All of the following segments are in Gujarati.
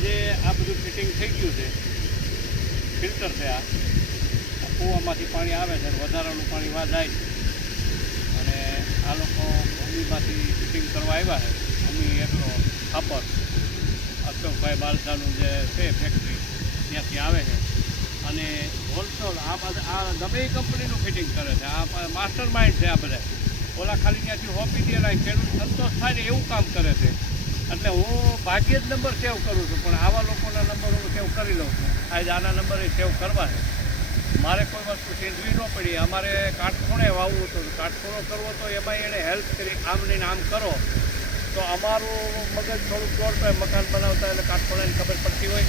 આજે આ બધું ફિટિંગ થઈ ગયું છે, ફિલ્ટર છે. આ કૂવામાંથી પાણી આવે છે, વધારાનું પાણી વા જાય છે. અને આ લોકો ભૂમિમાંથી ફિટિંગ કરવા આવ્યા છે. ભૂમિ એટલો ખાપર અશોકભાઈ બાલસાનું જે છે ફેક્ટરી ત્યાંથી આવે છે. અને હોલસેલ આ ગમે કંપનીનું ફિટિંગ કરે છે. આ માસ્ટર માઇન્ડ છે. આ બધા ઓલા ખાલી ત્યાંથી હોપી દેલા ખેડૂત સંતોષ થાય ને એવું કામ કરે છે. એટલે હું ભાગ્યે જ નંબર સેવ કરું છું, પણ આવા લોકોના નંબર હું સેવ કરી લઉં છું. આજે આના નંબરે સેવ કરવા છે. મારે કોઈ વસ્તુ ચીંધવી ન પડી. અમારે કાટખૂણે વાવવું હતું, કાટખૂણો કરવો તો એમાં એણે હેલ્પ કરી આમ લઈને આમ કરો તો અમારું મગજ થોડુંક દોડતું મકાન બનાવતા એટલે કાટખૂણાની ખબર પડતી હોય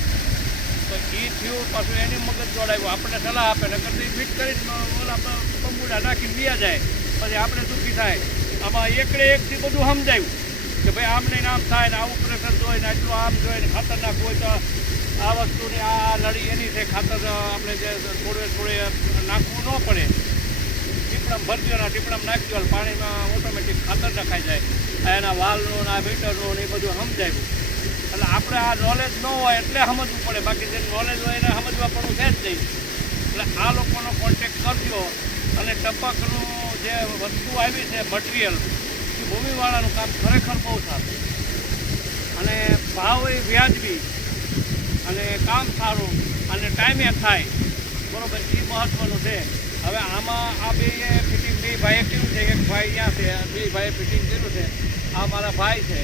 તો એ થયું. પાછું એની મગજ દોડાવ્યું, આપણને સલાહ આપે ને કરતા એ ફિટ કરીને ઓલા બંબુડા નાખીને વ્યા જાય. પછી આપણે દુઃખી થાય. આમાં એકડે એકથી બધું સમજાયું કે ભાઈ આમ નહીં આમ થાય ને આવું પ્રેશર જોઈએ ને આટલું આમ જોઈએ ને ખતરનાક હોય તો આ વસ્તુની આ નળી એની છે. ખાતર આપણે જે થોડે નાખવું ન પડે. ટીપડામાં ભરજો ને ટીપડામાં નાખજો પાણીમાં ઓટોમેટિક ખાતર નખાઈ જાય. એના વાલનું ને આ મીટરનું ને એ બધું સમજાયું. એટલે આપણે આ નોલેજ ન હોય એટલે સમજવું પડે. બાકી જે નોલેજ હોય એને સમજવા પડવું છે જ નહીં. એટલે આ લોકોનો કોન્ટેક્ટ કરજો. અને ટપકનું જે વસ્તુ આવી છે મટીરિયલ એ ભૂમિવાળાનું કામ ખરેખર બહુ સારું અને ભાવ એ વ્યાજબી અને કામ સારું અને ટાઈમે થાય બરાબર. એ મહત્ત્વનું છે. હવે આમાં આ બે ફિટિંગ બે ભાઈએ કર્યું છે. એક ભાઈ ત્યાં છે, બે ભાઈએ ફિટિંગ કર્યું છે. આ મારા ભાઈ છે.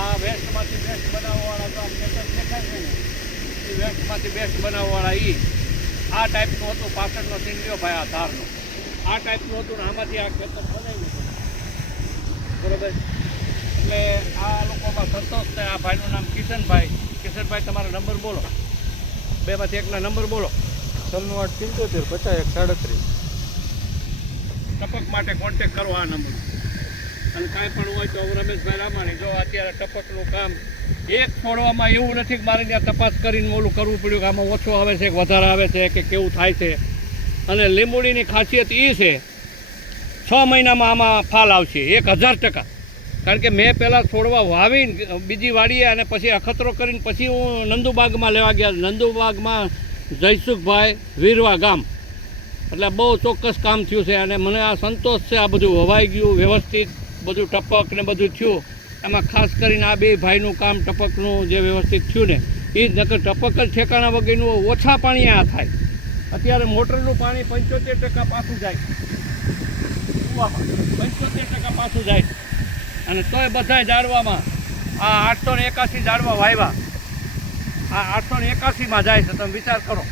આ વેસ્ટમાંથી બેસ્ટ બનાવવાવાળા તો આ ખેતર દેખાય છે ને એ વેસ્ટમાંથી બેસ્ટ બનાવવાવાળા એ આ ટાઈપનું હતું. પાછળનો સીન લ્યો ભાઈ આ ધારનો આ ટાઈપનું હતું ને આમાંથી આ ખેતર બનાવ્યું બરાબર. એટલે આ લોકોમાં સંતોષ છે. આ ભાઈનું નામ કિશનભાઈ. કિશનભાઈ તમારો નંબર બોલો. બેમાંથી એકના નંબર બોલો. 9875 ટપક માટે કોન્ટેક કરો આ નંબર. અને કાંઈ પણ હોય તો રમેશભાઈ રામાણી જો અત્યારે ટપકનું કામ એક છોડવામાં એવું નથી કે મારે ત્યાં તપાસ કરીને ઓલું કરવું પડ્યું કે આમાં ઓછો આવે છે કે વધારે આવે છે કે કેવું થાય છે. અને લીંબુડીની ખાસિયત એ છે 6 મહિનામાં આમાં ફાલ આવશે 1000%. કારણ કે મેં પહેલાં છોડવા વાવીને બીજી વાડીએ અને પછી અખતરો કરીને પછી હું નંદુબાગમાં લેવા ગયા. નંદુબાગમાં જયસુખભાઈ વીરવા ગામ. એટલે બહુ ચોક્કસ કામ થયું છે અને મને આ સંતોષ છે. આ બધું વવાઈ ગયું વ્યવસ્થિત, બધું ટપક ને બધું થયું. એમાં ખાસ કરીને આ બે ભાઈનું કામ ટપકનું જે વ્યવસ્થિત થયું ને એ જ. નકર ટપક જ ઠેકાણા વગરનું ઓછા પાણી આ થાય. અત્યારે મોટરનું પાણી 75% પાછું જાય, 75% પાછું જાય. અને તોય બધાય ઝાડવામાં આ 881 ઝાડવા વાવ્યા. આ 881માં જાય છે. તમે વિચાર કરો.